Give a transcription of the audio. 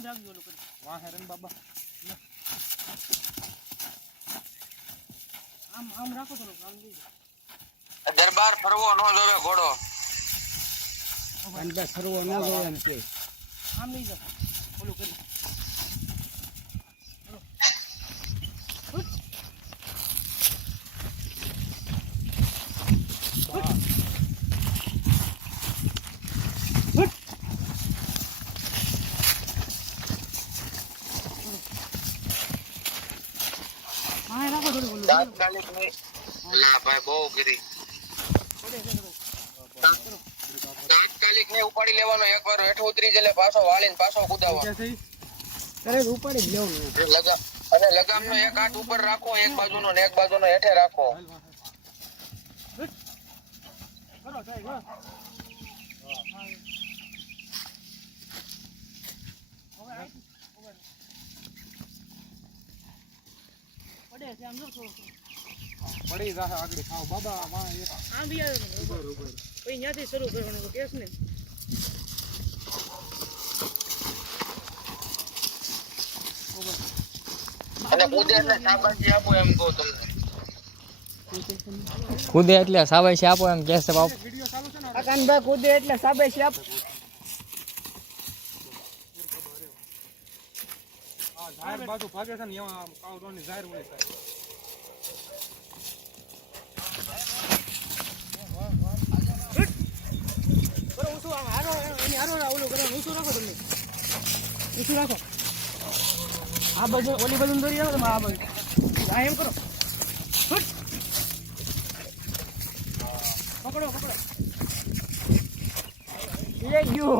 વાહ હેરન બાબા આમ રાખો થોડું આમ દરબાર ફરવો ન જોવે ઘોડો અંદર ફરવો ન જોવે એમ કે આમ લઈ જાઓ ઓલું કરી હા રાખો થોડું ઓલું તાત્કાલિક ની લા ભાઈ બહુ ગીરી તાત્કાલિક ને ઉપાડી લેવાનો એકવાર હેઠું ઉતરી જલે પાછો વાળીને પાછો કુદાવવાનો અરે ઉપાડી જ લેવાનું અને લગામનો એક હાથ ઉપર રાખો એક બાજુનો ને એક બાજુનો હેઠે રાખો કરો સાહેબ હા પડે છે આમ જો થોડું પડી જાહે આગળ ખાવ બાબા વાહ આમ બી આવે ઉપર પછી ત્યાંથી શરૂ કરવાનો કેસ ને અને કુદે એટલે શાબાશી આપો એમ કહો તમને કૂદે એટલે સાબાશી આપો એમ કહે છે બાપ વિડિયો ચાલુ છે ને કાનભાઈ કૂદે એટલે સાબેશી આપ આ જાહેર બાજુ ભાગે છે ને એમાં કાવ રોની જાહેર મળી થાય બરો ઊંચું આમ હારો એની હારો ઓલું કરો ઊંચું રાખો તમે ઊંચું રાખો આ બાજુ ઓલી બાજુ દોરી આવો તમે આ બાજુ આ એમ કરો ફૂટ પકડો પકડો એ ગયો